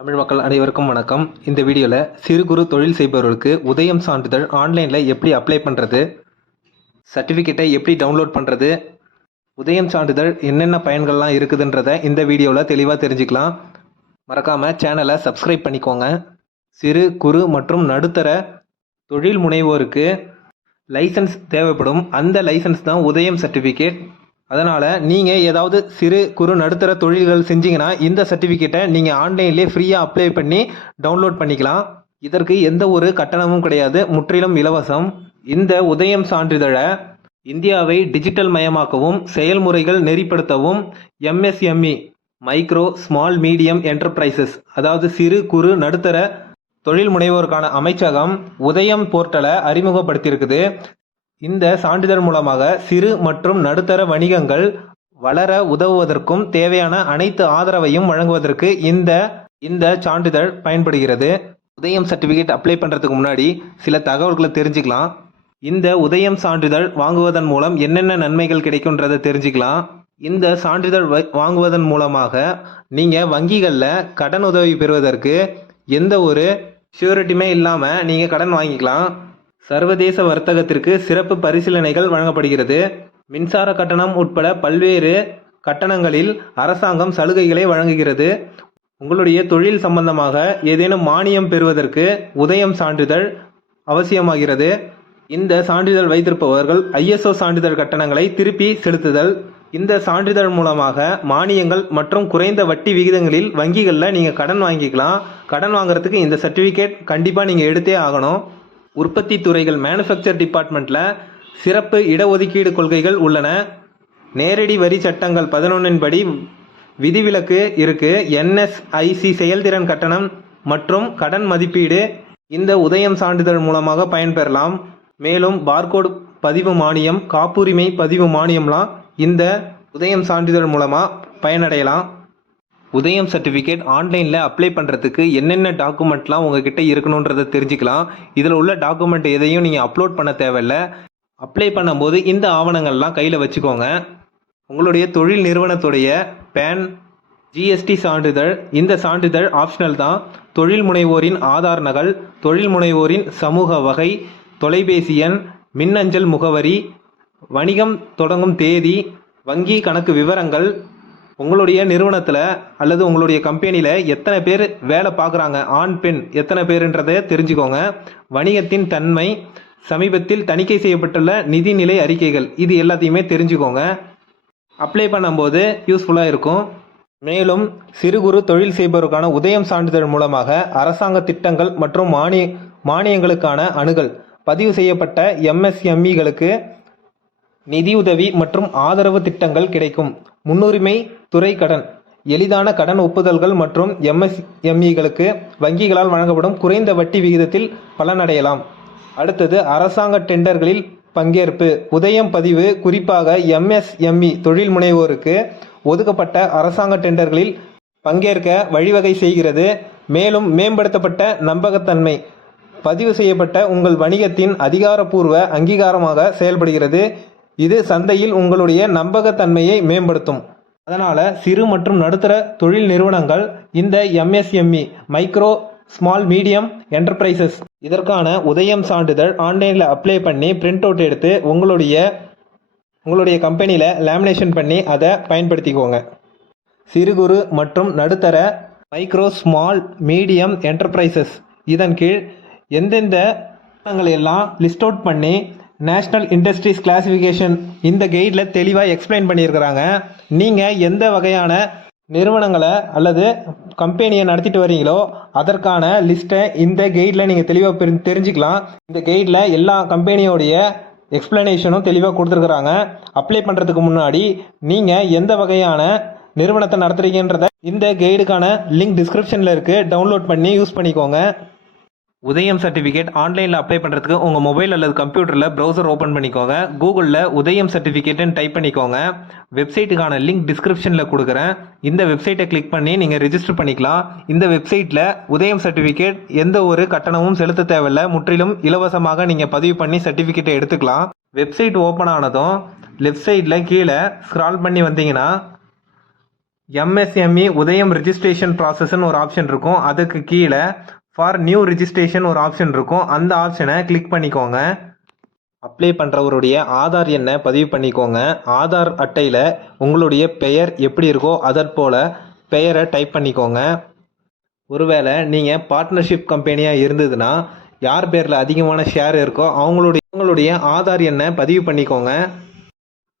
தமிழ் மக்கள் அனைவருக்கும் வணக்கம். இந்த வீடியோவில் சிறு குறு தொழில் செய்பவர்களுக்கு உதயம் சான்றிதழ் ஆன்லைனில் எப்படி அப்ளை பண்ணுறது சர்டிஃபிகேட்டை எப்படி டவுன்லோட் பண்ணுறது உதயம் சான்றிதழ் என்னென்ன பயன்கள்லாம் இருக்குதுன்றத இந்த வீடியோவில் தெளிவாக தெரிஞ்சுக்கலாம். மறக்காமல் சேனலை சப்ஸ்கிரைப் பண்ணிக்கோங்க. சிறு குறு மற்றும் நடுத்தர தொழில் முனைவோருக்கு லைசன்ஸ் தேவைப்படும். அந்த லைசன்ஸ் தான் உதயம் சர்டிஃபிகேட் அதனால் நீங்கள் ஏதாவது சிறு குறு நடுத்தர தொழில்கள் செஞ்சீங்கன்னா இந்த சர்டிஃபிகேட்டை நீங்கள் ஆன்லைன்லேயே ஃப்ரீயாக அப்ளை பண்ணி டவுன்லோட் பண்ணிக்கலாம். இதற்கு எந்த ஒரு கட்டணமும் கிடையாது. முற்றிலும் இலவசம். இந்த உதயம் சான்றிதழை இந்தியாவை டிஜிட்டல் மயமாக்கவும் செயல்முறைகள் நெறிப்படுத்தவும் MSME micro small medium enterprises அதாவது சிறு குறு நடுத்தர தொழில் முனைவோருக்கான அமைச்சகம் உதயம் போர்ட்டலை அறிமுகப்படுத்தியிருக்குது. இந்த சான்றிதழ் மூலமாக சிறு மற்றும் நடுத்தர வணிகங்கள் வளர உதவுவதற்கும் தேவையான அனைத்து ஆதரவையும் வழங்குவதற்கு இந்த இந்த சான்றிதழ் பயன்படுகிறது. உதயம் சர்டிஃபிகேட் அப்ளை பண்ணுறதுக்கு முன்னாடி சில தகவல்களை தெரிஞ்சுக்கலாம். இந்த உதயம் சான்றிதழ் வாங்குவதன் மூலம் என்னென்ன நன்மைகள் கிடைக்குன்றதை தெரிஞ்சுக்கலாம். இந்த சான்றிதழ் வ- வாங்குவதன் மூலமாக நீங்கள் வங்கிகளில் கடன் உதவி பெறுவதற்கு எந்த ஒரு ஷூரிட்டியுமே இல்லாமல் நீங்கள் கடன் வாங்கிக்கலாம். சர்வதேச வர்த்தகத்திற்கு சிறப்பு பரிசீலனைகள் வழங்கப்படுகிறது. மின்சார கட்டணம் உட்பட பல்வேறு கட்டணங்களில் அரசாங்கம் சலுகைகளை வழங்குகிறது. உங்களுடைய தொழில் சம்பந்தமாக ஏதேனும் மானியம் பெறுவதற்கு உதயம் சான்றிதழ் அவசியமாகிறது. இந்த சான்றிதழ் வைத்திருப்பவர்கள் ஐஎஸ்ஓ சான்றிதழ் கட்டணங்களை திருப்பி செலுத்துதல். இந்த சான்றிதழ் மூலமாக மானியங்கள் மற்றும் குறைந்த வட்டி விகிதங்களில் வங்கிகளில் நீங்கள் கடன் வாங்கிக்கலாம். கடன் வாங்குறதுக்கு இந்த சர்டிஃபிகேட் கண்டிப்பாக நீங்கள் எடுத்தே ஆகணும். உற்பத்தி துறைகள் மேனுஃபேக்சர் டிபார்ட்மெண்ட்டில் சிறப்பு இடஒதுக்கீடு கொள்கைகள் உள்ளன. நேரடி வரி சட்டங்கள் பதினொன்றின் படி விதிவிலக்கு இருக்கு. என்எஸ்ஐசி செயல்திறன் கட்டணம் மற்றும் கடன் மதிப்பீடு இந்த உதயம் சான்றிதழ் மூலமாக பயன்பெறலாம். மேலும் பார்கோடு பதிவு மானியம் காப்புரிமை பதிவு மானியம்லாம் இந்த உதயம் சான்றிதழ் மூலமாக பயனடையலாம். உதயம் சர்டிஃபிகேட் ஆன்லைனில் அப்ளை பண்ணுறதுக்கு என்னென்ன டாக்குமெண்ட்லாம் உங்ககிட்ட இருக்கணுன்றதை தெரிஞ்சுக்கலாம். இதில் உள்ள டாக்குமெண்ட் எதையும் நீங்கள் அப்லோட் பண்ண தேவையில்ல. அப்ளை பண்ணும்போது இந்த ஆவணங்கள்லாம் கையில் வச்சுக்கோங்க. உங்களுடைய தொழில் நிறுவனத்துடைய பேன் ஜிஎஸ்டி சான்றிதழ் இந்த சான்றிதழ் ஆப்ஷனல் தான். தொழில் முனைவோரின் ஆதார் நகல் தொழில் முனைவோரின் சமூக வகை தொலைபேசி எண் மின்னஞ்சல் முகவரி வணிகம் தொடங்கும் தேதி வங்கி கணக்கு விவரங்கள் உங்களுடைய நிறுவனத்தில் அல்லது உங்களுடைய கம்பெனியில் எத்தனை பேர் வேலை பார்க்குறாங்க? ஆண் பெண் எத்தனை பேருன்றதை தெரிஞ்சுக்கோங்க. வணிகத்தின் தன்மை சமீபத்தில் தணிக்கை செய்யப்பட்டுள்ள நிதிநிலை அறிக்கைகள் இது எல்லாத்தையுமே தெரிஞ்சுக்கோங்க. அப்ளை பண்ணும்போது யூஸ்ஃபுல்லாக இருக்கும். மேலும் சிறு குறு தொழில் செய்பவருக்கான உதயம் சான்றிதழ் மூலமாக அரசாங்க திட்டங்கள் மற்றும் மானிய மானியங்களுக்கான அணுகல் பதிவு செய்யப்பட்ட எம்எஸ்எம்இகளுக்கு நிதியுதவி மற்றும் ஆதரவு திட்டங்கள் கிடைக்கும். முன்னுரிமை துறை கடன் எளிதான கடன் ஒப்புதல்கள் மற்றும் எம்எஸ்எம்இகளுக்கு வங்கிகளால் வழங்கப்படும் குறைந்த வட்டி விகிதத்தில் பலனடையலாம். அடுத்தது அரசாங்க டெண்டர்களில் பங்கேற்பு. உதயம் பதிவு குறிப்பாக எம்எஸ்எம்இ தொழில் முனைவோருக்கு ஒதுக்கப்பட்ட அரசாங்க டெண்டர்களில் பங்கேற்க வழிவகை செய்கிறது. மேலும் மேம்படுத்தப்பட்ட நம்பகத்தன்மை. பதிவு செய்யப்பட்ட உங்கள் வணிகத்தின் அதிகாரப்பூர்வ அங்கீகாரமாக செயல்படுகிறது. இது சந்தையில் உங்களுடைய நம்பகத்தன்மையை மேம்படுத்தும். அதனால் சிறு மற்றும் நடுத்தர தொழில் நிறுவனங்கள் இந்த MSME micro small medium enterprises இதற்கான உதயம் சான்றிதழ் ஆன்லைனில் அப்ளை பண்ணி பிரிண்ட் அவுட் எடுத்து உங்களுடைய உங்களுடைய கம்பெனியில் லேமினேஷன் பண்ணி அதை பயன்படுத்திக்கோங்க. சிறு குறு மற்றும் நடுத்தர மைக்ரோ ஸ்மால் மீடியம் என்டர்பிரைசஸ் இதன் கீழ் எந்தெந்த எல்லாம் லிஸ்ட் அவுட் பண்ணி நேஷ்னல் இண்டஸ்ட்ரீஸ் கிளாசிஃபிகேஷன் இந்த கைடில் தெளிவாக எக்ஸ்பிளைன் பண்ணியிருக்கிறாங்க. நீங்கள் எந்த வகையான நிறுவனங்களை அல்லது கம்பெனியை நடத்திட்டு வரீங்களோ அதற்கான லிஸ்ட்டை இந்த கைடில் நீங்கள் தெளிவாக தெரிஞ்சுக்கலாம். இந்த கைடில் எல்லா கம்பெனியோடைய எக்ஸ்பிளனேஷனும் தெளிவாக கொடுத்துருக்குறாங்க. அப்ளை பண்ணுறதுக்கு முன்னாடி நீங்கள் எந்த வகையான நிறுவனத்தை நடத்துகிறீங்கன்றத இந்த கைடுக்கான லிங்க் டிஸ்கிரிப்ஷனில் இருக்குது டவுன்லோட் பண்ணி யூஸ் பண்ணிக்கோங்க. உதயம் சர்டிஃபிகேட் ஆன்லைனில் அப்ளை பண்ணுறதுக்கு உங்கள் மொபைல் அல்லது கம்ப்யூட்டரில் ப்ரௌசர் ஓப்பன் பண்ணிக்கோங்க. கூகுளில் உதயம் சர்டிஃபிகேட்டுன்னு டைப் பண்ணிக்கோங்க. வெப்சைட்டுக்கான லிங்க் டிஸ்கிரிப்ஷனில் கொடுக்குறேன். இந்த வெப்சைட்டை கிளிக் பண்ணி நீங்கள் ரெஜிஸ்டர் பண்ணிக்கலாம். இந்த வெப்சைட்டில் உதயம் சர்டிஃபிகேட் எந்த ஒரு கட்டணமும் செலுத்த தேவையில்ல. முற்றிலும் இலவசமாக நீங்கள் பதிவு பண்ணி சர்டிஃபிகேட்டை எடுத்துக்கலாம். வெப்சைட் ஓப்பன் ஆனதும் லெஃப்ட் சைடில் கீழே ஸ்க்ரால் பண்ணி வந்தீங்கன்னா எம்எஸ்எம்இ உதயம் ரிஜிஸ்ட்ரேஷன் ப்ராசஸ்ன்னு ஒரு ஆப்ஷன் இருக்கும். அதுக்கு கீழே ஃபார் நியூ ரிஜிஸ்ட்ரேஷன் ஒரு ஆப்ஷன் இருக்கும். அந்த ஆப்ஷனை கிளிக் பண்ணிக்கோங்க. அப்ளை பண்ணுறவருடைய ஆதார் எண்ணை பதிவு பண்ணிக்கோங்க. ஆதார் அட்டையில் உங்களுடைய பெயர் எப்படி இருக்கோ அதற்போல் பெயரை டைப் பண்ணிக்கோங்க. ஒருவேளை நீங்கள் பார்ட்னர்ஷிப் கம்பெனியாக இருந்ததுன்னா யார் பேரில் அதிகமான ஷேர் இருக்கோ அவங்களுடைய உங்களுடைய ஆதார் எண்ணை பதிவு பண்ணிக்கோங்க.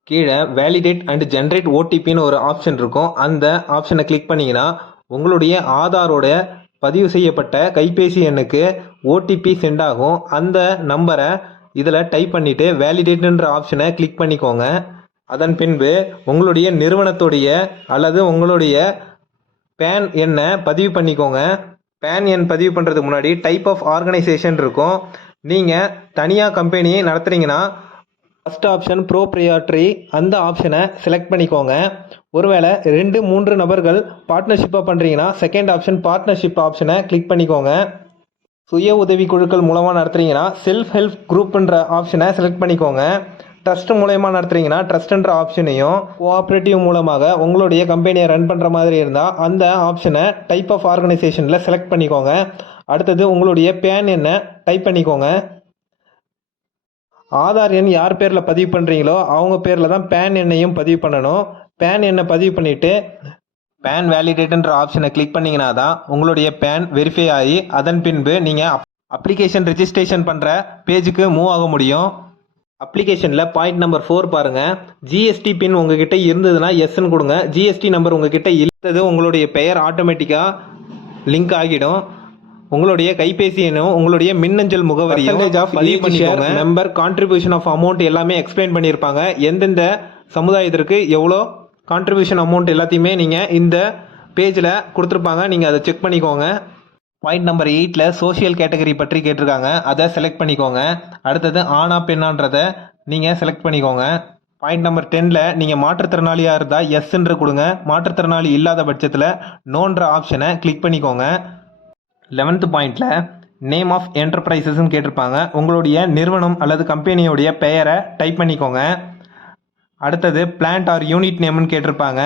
கீழே வேலிடேட் அண்ட் ஜென்ரேட் ஓடிபின்னு ஒரு ஆப்ஷன் இருக்கும். அந்த ஆப்ஷனை கிளிக் பண்ணிங்கன்னா உங்களுடைய ஆதாரோட பதிவு செய்யப்பட்ட கைபேசி எண்ணுக்கு ஓடிபி சென்ட் ஆகும். அந்த நம்பரை இதில் டைப் பண்ணிவிட்டு வேலிடேட்டுன்ற ஆப்ஷனை கிளிக் பண்ணிக்கோங்க. அதன் பின்பு உங்களுடைய நிறுவனத்துடைய அல்லது உங்களுடைய பேன் எண்ணை பதிவு பண்ணிக்கோங்க. பேன் எண் பதிவு பண்ணுறதுக்கு முன்னாடி டைப் ஆஃப் ஆர்கனைசேஷன் இருக்கும். நீங்கள் தனியாக கம்பெனி நடத்துகிறீங்கன்னா ஃபஸ்ட் ஆப்ஷன் ப்ரோ ப்ரியாட்ரி அந்த ஆப்ஷனை செலக்ட் பண்ணிக்கோங்க. ஒருவேளை ரெண்டு மூன்று நபர்கள் பார்ட்னர்ஷிப்பாக பண்ணுறீங்கன்னா செகண்ட் ஆப்ஷன் பார்ட்னர்ஷிப் ஆப்ஷனை கிளிக் பண்ணிக்கோங்க. சுய உதவி குழுக்கள் மூலமாக நடத்துறீங்கன்னா செல்ஃப் ஹெல்ப் குரூப்ன்ற ஆப்ஷனை செலக்ட் பண்ணிக்கோங்க. ட்ரஸ்ட் மூலயமா நடத்துறீங்கன்னா ட்ரஸ்ட்ன்ற ஆப்ஷனையும் கோஆப்ரேட்டிவ் மூலமாக உங்களுடைய கம்பெனியை ரன் பண்ணுற மாதிரி இருந்தால் அந்த ஆப்ஷனை டைப் ஆஃப் ஆர்கனைசேஷனில் செலக்ட் பண்ணிக்கோங்க. அடுத்தது உங்களுடைய பேன் என்ன டைப் பண்ணிக்கோங்க. ஆதார் எண் யார் பேரில் பதிவு பண்ணுறீங்களோ அவங்க பேரில் தான் பேன் எண்ணையும் பதிவு பண்ணணும். பேன் எண்ணை பதிவு பண்ணிவிட்டு பேன் வேலிடேட்டுன்ற ஆப்ஷனை கிளிக் பண்ணிங்கன்னா தான் உங்களுடைய பேன் வெரிஃபை ஆகி அதன் பின்பு நீங்கள் அப்ளிகேஷன் ரிஜிஸ்ட்ரேஷன் பண்ணுற பேஜுக்கு மூவ் ஆக முடியும். அப்ளிகேஷனில் பாயிண்ட் நம்பர் ஃபோர் பாருங்கள் ஜிஎஸ்டி பின் உங்ககிட்ட இருந்ததுன்னா எஸ்ன்னு கொடுங்க. ஜிஎஸ்டி நம்பர் உங்ககிட்ட இழுத்தது உங்களுடைய பெயர் ஆட்டோமேட்டிக்காக லிங்க் ஆகிடும். உங்களுடைய கைபேசி எண்ணும் உங்களுடைய மின்னஞ்சல் முகவரியும் பதிவு பண்ணிக்கோங்க. மெம்பர் கான்ட்ரிபியூஷன் ஆஃப் அமௌண்ட் எல்லாமே எக்ஸ்பிளைன் பண்ணியிருப்பாங்க. எந்தெந்த சமுதாயத்திற்கு எவ்வளோ கான்ட்ரிபியூஷன் அமௌண்ட் எல்லாத்தையுமே நீங்கள் இந்த பேஜில் கொடுத்துருப்பாங்க. நீங்கள் அதை செக் பண்ணிக்கோங்க. பாயிண்ட் நம்பர் எயிட்டில் சோஷியல் கேட்டகரி பற்றி கேட்டிருக்காங்க. அதை செலக்ட் பண்ணிக்கோங்க. அடுத்தது ஆனா பெண்ணான்றதை நீங்கள் செலக்ட் பண்ணிக்கோங்க. பாயிண்ட் நம்பர் டென்னில் நீங்கள் மாற்றுத்திறனாளியாக இருந்தால் எஸ்ன்ற கொடுங்க. மாற்றுத்திறனாளி இல்லாத பட்சத்தில் நோன்ற ஆப்ஷனை கிளிக் பண்ணிக்கோங்க. லெவன்த்து பாயிண்டில் நேம் ஆஃப் என்டர்பிரைசஸ்ன்னு கேட்டிருப்பாங்க. உங்களுடைய நிறுவனம் அல்லது கம்பெனியோடைய பெயரை டைப் பண்ணிக்கோங்க. அடுத்தது பிளான்ட் ஆர் யூனிட் நேம்னு கேட்டிருப்பாங்க.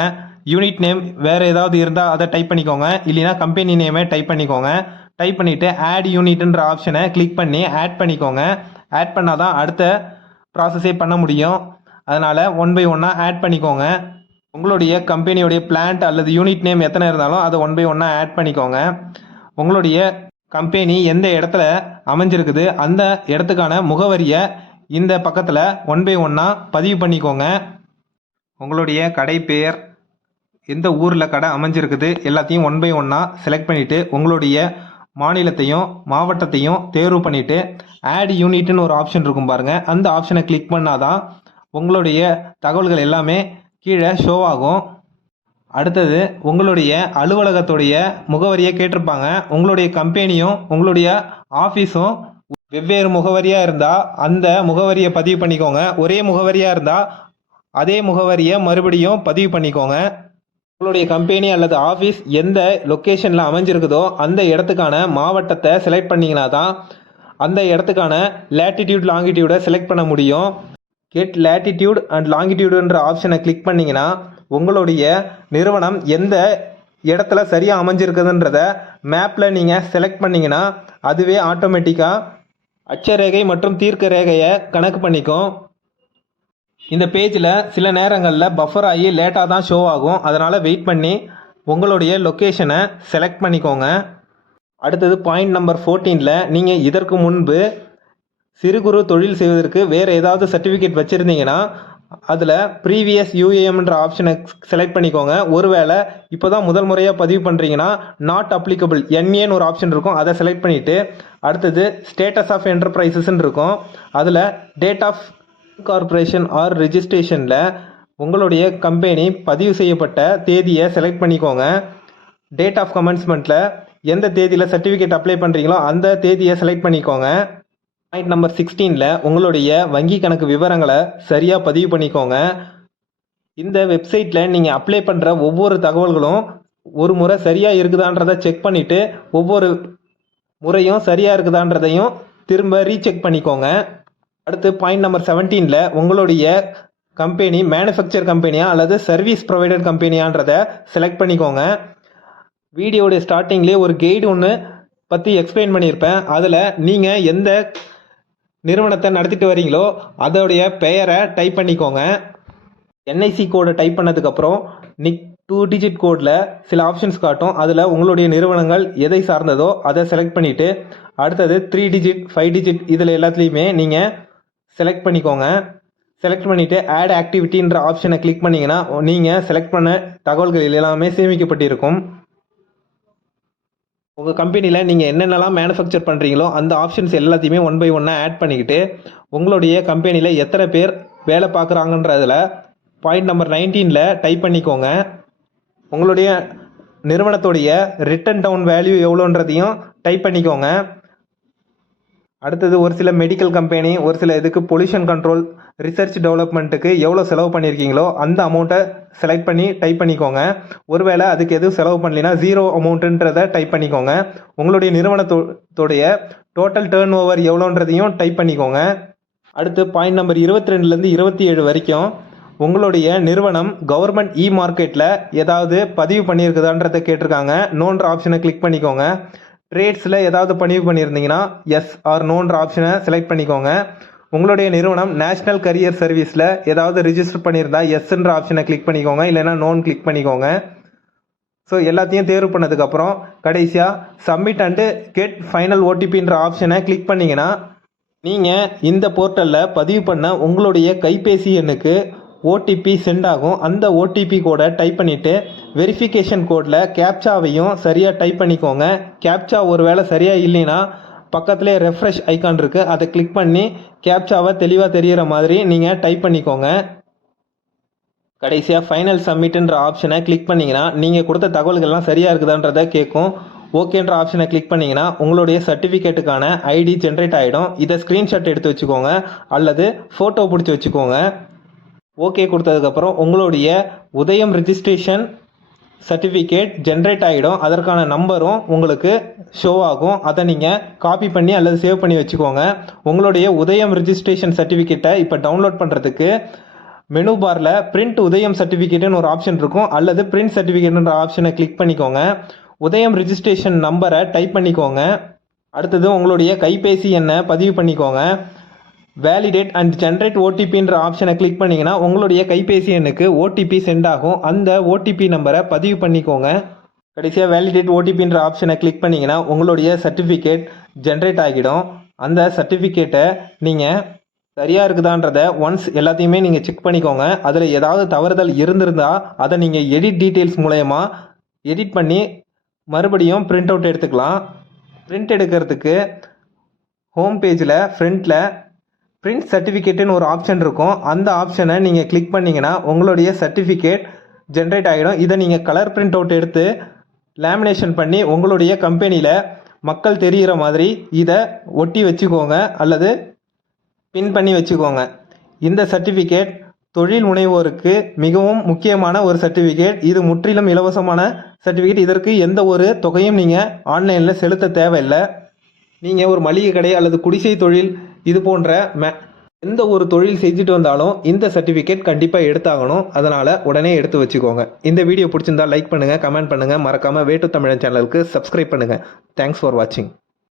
யூனிட் நேம் வேறு ஏதாவது இருந்தால் அதை டைப் பண்ணிக்கோங்க. இல்லைனா கம்பெனி நேமே டைப் பண்ணிக்கோங்க. டைப் பண்ணிவிட்டு ஆட் யூனிட்ன்ற ஆப்ஷனை கிளிக் பண்ணி ஆட் பண்ணிக்கோங்க. ஆட் பண்ணால் தான் அடுத்த ப்ராசஸே பண்ண முடியும். அதனால் ஒன் பை ஒன்னாக ஆட் பண்ணிக்கோங்க. உங்களுடைய கம்பெனியோடைய பிளான்ட் அல்லது யூனிட் நேம் எத்தனை இருந்தாலும் அதை ஒன் பை ஒன்னாக ஆட் பண்ணிக்கோங்க. உங்களுடைய கம்பெனி எந்த இடத்துல அமைஞ்சிருக்குது அந்த இடத்துக்கான முகவரியை இந்த பக்கத்தில் ஒன் பை ஒன்னாக பதிவு பண்ணிக்கோங்க. உங்களுடைய கடை பெயர் எந்த ஊரில் கடை அமைஞ்சிருக்குது எல்லாத்தையும் ஒன் பை ஒன்னாக செலக்ட் பண்ணிவிட்டு உங்களுடைய மாநிலத்தையும் மாவட்டத்தையும் தேர்வு பண்ணிவிட்டு ஆட் யூனிட்னு ஒரு ஆப்ஷன் இருக்கும் பாருங்கள் அந்த ஆப்ஷனை கிளிக் பண்ணாதான் உங்களுடைய தகவல்கள் எல்லாமே கீழே ஷோ ஆகும். அடுத்தது உங்களுடைய அலுவலகத்துடைய முகவரியை கேட்டிருப்பாங்க. உங்களுடைய கம்பெனியும் உங்களுடைய ஆஃபீஸும் வெவ்வேறு முகவரியாக இருந்தால் அந்த முகவரியை பதிவு பண்ணிக்கோங்க. ஒரே முகவரியாக இருந்தால் அதே முகவரியை மறுபடியும் பதிவு பண்ணிக்கோங்க. உங்களுடைய கம்பெனி அல்லது ஆஃபீஸ் எந்த லொக்கேஷனில் அமைஞ்சிருக்குதோ அந்த இடத்துக்கான மாவட்டத்தை செலக்ட் பண்ணிங்கன்னா தான் அந்த இடத்துக்கான லேட்டிடியூட் லாங்கிடியூடை செலக்ட் பண்ண முடியும். கெட் லேட்டிடியூட் அண்ட் லாங்கிடியூடுன்ற ஆப்ஷனை கிளிக் பண்ணிங்கன்னா உங்களுடைய நிறுவனம் எந்த இடத்துல சரியாக அமைஞ்சிருக்குதுன்றத மேப்பில் நீங்கள் செலக்ட் பண்ணிங்கன்னா அதுவே ஆட்டோமேட்டிக்காக அட்சரேகை மற்றும் தீர்க்க ரேகையை கணக்கு பண்ணிக்கும். இந்த பேஜில் சில நேரங்களில் பஃபர் ஆகி லேட்டாக தான் ஷோ ஆகும். அதனால் வெயிட் பண்ணி உங்களுடைய லொக்கேஷனை செலக்ட் பண்ணிக்கோங்க. அடுத்தது பாயிண்ட் நம்பர் ஃபோர்டீனில் நீங்கள் இதற்கு முன்பு சிறு குறு தொழில் செய்வதற்கு வேறு ஏதாவது சர்டிஃபிகேட் வச்சுருந்தீங்கன்னா அதில் ப்ரீவியஸ் யூஏஎம்ன்ற ஆப்ஷனை செலக்ட் பண்ணிக்கோங்க. ஒருவேளை இப்போ தான் முதல் முறையாக பதிவு பண்ணுறீங்கன்னா நாட் அப்ளிகபிள் என்ஏன்னு ஒரு ஆப்ஷன் இருக்கும். அதை செலக்ட் பண்ணிவிட்டு அடுத்தது ஸ்டேட்டஸ் ஆஃப் என்டர்பிரைசஸ்ன்னு இருக்கும். அதில் டேட் ஆஃப் கார்ப்பரேஷன் ஆர் ரிஜிஸ்ட்ரேஷனில் உங்களுடைய கம்பெனி பதிவு செய்யப்பட்ட தேதியை செலக்ட் பண்ணிக்கோங்க. டேட் ஆஃப் கமென்ஸ்மெண்ட்டில் எந்த தேதியில் சர்டிஃபிகேட் அப்ளை பண்ணுறீங்களோ அந்த தேதியை செலக்ட் பண்ணிக்கோங்க. பாயிண்ட் நம்பர் சிக்ஸ்டீனில் உங்களுடைய வங்கி கணக்கு விவரங்களை சரியாக பதிவு பண்ணிக்கோங்க. இந்த வெப்சைட்டில் நீங்கள் அப்ளை பண்ணுற ஒவ்வொரு தகவல்களும் ஒரு முறை சரியாக இருக்குதான்றதை செக் பண்ணிவிட்டு ஒவ்வொரு முறையும் சரியாக இருக்குதான்றதையும் திரும்ப ரீசெக் பண்ணிக்கோங்க. அடுத்து பாயிண்ட் நம்பர் செவன்டீனில் உங்களுடைய கம்பெனி மேனுஃபேக்சர் கம்பெனியா அல்லது சர்வீஸ் ப்ரொவைடர் கம்பெனியான்றதை செலக்ட் பண்ணிக்கோங்க. வீடியோடைய ஸ்டார்டிங்லேயே ஒரு கைடு ஒன்று பற்றி எக்ஸ்பிளைன் பண்ணியிருப்பேன். அதில் நீங்கள் எந்த நிறுவனத்தை நடத்திட்டு வரீங்களோ அதோடைய பெயரை டைப் பண்ணிக்கோங்க. என்ஐசி கோடை டைப் பண்ணதுக்கப்புறம் நிக் டூ டிஜிட் கோடில் சில ஆப்ஷன்ஸ் காட்டும். அதில் உங்களுடைய நிறுவனங்கள் எதை சார்ந்ததோ அதை செலக்ட் பண்ணிவிட்டு அடுத்தது த்ரீ டிஜிட் ஃபைவ் டிஜிட் இதில் எல்லாத்துலேயுமே நீங்கள் செலக்ட் பண்ணிக்கோங்க. செலக்ட் பண்ணிவிட்டு ஆட் ஆக்டிவிட்டின்ற ஆப்ஷனை கிளிக் பண்ணிங்கன்னா நீங்கள் செலக்ட் பண்ண தகவல்கள் எல்லாமே சேமிக்கப்பட்டிருக்கும். உங்கள் கம்பெனியில் நீங்கள் என்னென்னலாம் மேனுஃபேக்சர் பண்ணுறீங்களோ அந்த ஆப்ஷன்ஸ் எல்லாத்தையுமே ஒன் பை ஒன்னாக ஆட் பண்ணிக்கிட்டு உங்களுடைய கம்பெனியில் எத்தனை பேர் வேலை பார்க்குறாங்கன்றதில் பாயிண்ட் நம்பர் நைன்டீனில் டைப் பண்ணிக்கோங்க. உங்களுடைய நிறுவனத்துடைய ரிட்டன் டவுன் வேல்யூ எவ்வளோன்றதையும் டைப் பண்ணிக்கோங்க. அடுத்தது ஒரு சில மெடிக்கல் கம்பெனி ஒரு சில இதுக்கு பொல்யூஷன் கண்ட்ரோல் ரிசர்ச் டெவலப்மெண்ட்டுக்கு எவ்வளோ செலவு பண்ணியிருக்கீங்களோ அந்த அமௌண்ட்டை செலக்ட் பண்ணி டைப் பண்ணிக்கோங்க. ஒருவேளை அதுக்கு எதுவும் செலவு பண்ணலைன்னா ஜீரோ அமௌண்ட்டுன்றதை டைப் பண்ணிக்கோங்க. உங்களுடைய நிறுவனத்தோடைய டோட்டல் டேர்ன் ஓவர் எவ்வளோன்றதையும் டைப் பண்ணிக்கோங்க. அடுத்து பாயிண்ட் நம்பர் இருபத்தி ரெண்டுலேருந்து இருபத்தி ஏழு வரைக்கும் உங்களுடைய நிறுவனம் கவர்மெண்ட் இ மார்க்கெட்டில் ஏதாவது பதிவு பண்ணியிருக்குதான்றதை கேட்டிருக்காங்க. நோன்ற ஆப்ஷனை கிளிக் பண்ணிக்கோங்க. ரேட்ஸில் ஏதாவது பதிவு பண்ணியிருந்தீங்கன்னா எஸ் ஆர் நோன்ற ஆப்ஷனை செலக்ட் பண்ணிக்கோங்க. உங்களுடைய நிறுவனம் நேஷ்னல் கரியர் சர்வீஸில் ஏதாவது ரிஜிஸ்டர் பண்ணியிருந்தா எஸ்ன்ற ஆப்ஷனை கிளிக் பண்ணிக்கோங்க. இல்லைன்னா நோன் கிளிக் பண்ணிக்கோங்க. ஸோ எல்லாத்தையும் தேர்வு பண்ணதுக்கப்புறம் கடைசியாக சப்மிட் அண்டு கெட் ஃபைனல் ஓடிபின்ற ஆப்ஷனை கிளிக் பண்ணிங்கன்னா நீங்கள் இந்த போர்ட்டலில் பதிவு பண்ண உங்களுடைய கைபேசி எண்ணுக்கு ஓடிபி சென்ட் ஆகும். அந்த ஓடிபி கோடை டைப் பண்ணிவிட்டு வெரிஃபிகேஷன் கோடில் கேப்சாவையும் சரியாக டைப் பண்ணிக்கோங்க. கேப்சா ஒரு வேளை சரியாக இல்லைன்னா பக்கத்துலேயே ரெஃப்ரெஷ் ஐக்கான் இருக்குது அதை கிளிக் பண்ணி கேப்சாவை தெளிவாக தெரிகிற மாதிரி நீங்கள் டைப் பண்ணிக்கோங்க. கடைசியாக ஃபைனல் சப்மிட்டுன்ற ஆப்ஷனை கிளிக் பண்ணிங்கன்னா நீங்கள் கொடுத்த தகவல்கள்லாம் சரியாக இருக்குதான்றதை கேட்கும் ஓகேன்ற ஆப்ஷனை கிளிக் பண்ணிங்கன்னா உங்களுடைய சர்டிஃபிகேட்டுக்கான ஐடி ஜென்ரேட் ஆகிடும் இதை ஸ்க்ரீன்ஷாட் எடுத்து வச்சுக்கோங்க. அல்லது ஃபோட்டோ பிடிச்சி வச்சுக்கோங்க. ஓகே கொடுத்ததுக்கப்புறம் உங்களுடைய உதயம் ரிஜிஸ்ட்ரேஷன் சர்டிஃபிகேட் ஜென்ரேட் ஆகிடும் அதற்கான நம்பரும் உங்களுக்கு ஷோ ஆகும். அதை நீங்கள் காப்பி பண்ணி அல்லது சேவ் பண்ணி வச்சுக்கோங்க. உங்களுடைய உதயம் ரிஜிஸ்ட்ரேஷன் சர்டிஃபிகேட்டை இப்போ டவுன்லோட் பண்ணுறதுக்கு மெனு பாரில் பிரிண்ட் உதயம் சர்டிஃபிகேட்டுன்னு ஒரு ஆப்ஷன் இருக்கும். அல்லது பிரிண்ட் சர்டிஃபிகேட்ன்ற ஆப்ஷனை கிளிக் பண்ணிக்கோங்க. உதயம் ரிஜிஸ்ட்ரேஷன் நம்பரை டைப் பண்ணிக்கோங்க. அடுத்தது உங்களுடைய கைபேசி எண்ணை பதிவு பண்ணிக்கோங்க. வேலிடேட் அண்ட் ஜென்ரேட் ஓடிபின்ற ஆப்ஷனை கிளிக் பண்ணிங்கன்னா உங்களுடைய கைபேசி எண்ணுக்கு ஓடிபி சென்ட் ஆகும். அந்த ஓடிபி நம்பரை பதிவு பண்ணிக்கோங்க. கடைசியாக வேலிடேட் ஓடிபின்ற ஆப்ஷனை கிளிக் பண்ணிங்கன்னா உங்களுடைய சர்டிஃபிகேட் ஜென்ரேட் ஆகிடும். அந்த சர்டிஃபிகேட்டை நீங்கள் சரியாக இருக்குதான்றத ஒன்ஸ் எல்லாத்தையுமே நீங்கள் செக் பண்ணிக்கோங்க. அதில் ஏதாவது தவறுதல் இருந்திருந்தால் அதை நீங்கள் எடிட் டீட்டெயில்ஸ் மூலயமா எடிட் பண்ணி மறுபடியும் பிரிண்ட் அவுட் எடுத்துக்கலாம். பிரிண்ட் எடுக்கிறதுக்கு ஹோம் பேஜில் ஃப்ரண்ட்டில் பிரிண்ட் சர்டிஃபிகேட்டுன்னு ஒரு ஆப்ஷன் இருக்கும். அந்த ஆப்ஷனை நீங்கள் கிளிக் பண்ணிங்கன்னா உங்களுடைய சர்டிஃபிகேட் ஜென்ரேட் ஆகிடும் இதை நீங்கள் கலர் பிரிண்ட் அவுட் எடுத்து லேமினேஷன் பண்ணி உங்களுடைய கம்பெனியில் மக்கள் தெரிகிற மாதிரி இதை ஒட்டி வச்சுக்கோங்க அல்லது பின் பண்ணி வச்சுக்கோங்க. இந்த சர்டிஃபிகேட் தொழில் முனைவோருக்கு மிகவும் முக்கியமான ஒரு சர்டிஃபிகேட் இது முற்றிலும் இலவசமான சர்டிஃபிகேட் இதற்கு எந்த ஒரு தொகையும் நீங்கள் ஆன்லைனில் செலுத்த தேவையில்லை. நீங்கள் ஒரு மளிகை கடை அல்லது குடிசை தொழில் இது போன்ற மே எந்த ஒரு தொழில் செஞ்சுட்டு வந்தாலும் இந்த சர்டிஃபிகேட் கண்டிப்பாக எடுத்தாகணும். அதனால் உடனே எடுத்து வச்சுக்கோங்க. இந்த வீடியோ பிடிச்சிருந்தா லைக் பண்ணுங்கள் கமெண்ட் பண்ணுங்கள் மறக்காமல் வேட்டு தமிழன் சேனலுக்கு சப்ஸ்கிரைப் பண்ணுங்கள் தேங்க்ஸ் ஃபார் வாட்சிங்